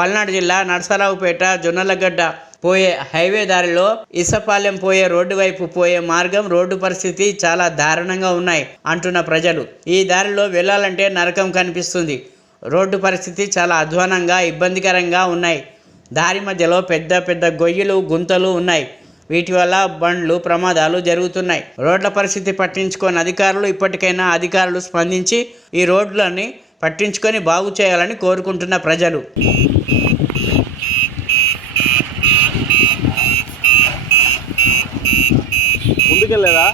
పల్నాడు జిల్లా నరసరావుపేట జొన్నలగడ్డ పోయే హైవే దారిలో ఇసపాలెం పోయే రోడ్డు వైపు పోయే మార్గం రోడ్డు పరిస్థితి చాలా దారుణంగా ఉన్నాయి అంటున్న ప్రజలు. ఈ దారిలో వెళ్ళాలంటే నరకం కనిపిస్తుంది. రోడ్డు పరిస్థితి చాలా అధ్వానంగా ఇబ్బందికరంగా ఉన్నాయి. దారి మధ్యలో పెద్ద పెద్ద గొయ్యలు గుంతలు ఉన్నాయి. వీటి వల్ల బండ్లు ప్రమాదాలు జరుగుతున్నాయి. రోడ్ల పరిస్థితి పట్టించుకొని అధికారులు ఇప్పటికైనా అధికారులు స్పందించి ఈ రోడ్లని పట్టించుకొని బాగు చేయాలని కోరుకుంటున్న ప్రజలు. ముందుకెళ్ళేదా?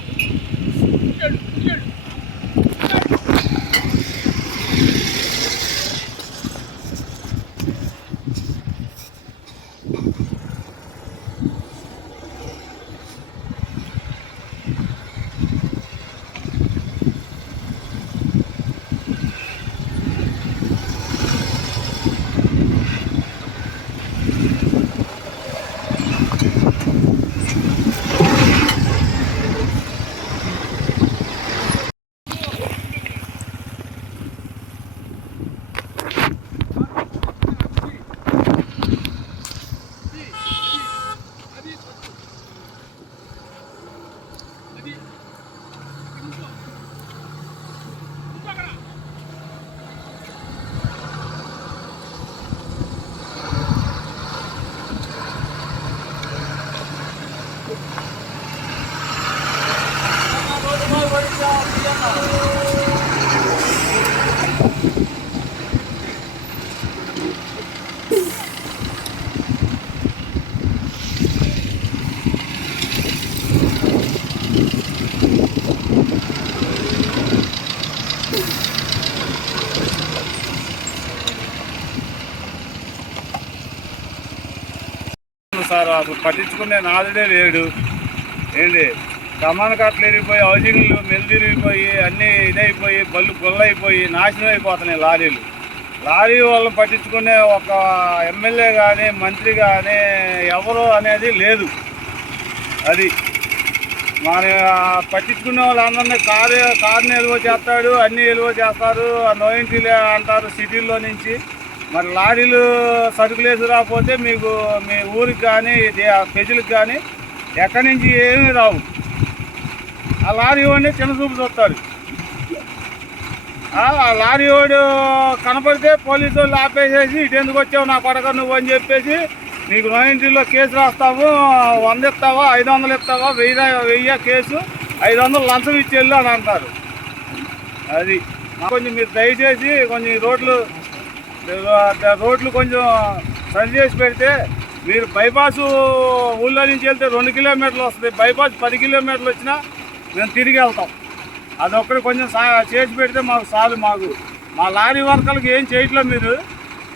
Thank you. సార్ అది పట్టించుకునే నాదుడే లేడు. ఏంటి కమాన కట్టలు విరిగిపోయి హౌసింగ్లు మెల్దిరిగిపోయి అన్నీ ఇదైపోయి బళ్ళు గుళ్ళైపోయి నాశనం అయిపోతున్నాయి లారీలు. లారీ వాళ్ళు పట్టించుకునే ఒక ఎమ్మెల్యే కానీ మంత్రి కానీ ఎవరు అనేది లేదు. అది. మన పట్టించుకునే వాళ్ళందరినీ కారు కారుని ఎలువ చేస్తాడు అన్నీ ఎలువ చేస్తారు ఆ నోయింటిలే అంటారు సిటీల్లో నుంచి. మరి లారీలు సరుకులు వేసి రాకపోతే మీకు మీ ఊరికి కానీ ఆ ప్రజలకు కానీ ఎక్కడి నుంచి ఏమీ రావు. ఆ లారీ వాడిని చిన్న చూపు చూస్తారు. ఆ లారీ వాడు కనపడితే పోలీసు వాళ్ళు ఆపేసేసి ఇటు ఎందుకు వచ్చావు? నా పడక నువ్వు అని చెప్పేసి నీకు నోయింటిలో కేసు రాస్తాము. వంద ఇస్తావా? ఐదు వందలు ఇస్తావా? వెయ్యి వెయ్యి కేసు. ఐదు వందలు లంచం ఇచ్చి వెళ్ళు అని అంటారు. అది. కొంచెం మీరు దయచేసి కొంచెం రోడ్లు రోడ్లు కొంచెం సరి చేసి పెడితే మీరు బైపాస్ ఊళ్ళో నుంచి వెళ్తే రెండు కిలోమీటర్లు వస్తుంది. బైపాస్ పది కిలోమీటర్లు వచ్చినా మేము తిరిగి వెళ్తాం. అదొక్కటి కొంచెం సా చేసి పెడితే మాకు చాలు మాకు. మా లారీ వర్కర్లకు ఏం చేయట్లేదు మీరు.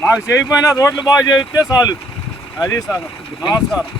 మాకు చేయకపోయినా రోడ్లు బాగా చేయిస్తే చాలు. అది సార్ నమస్కారం.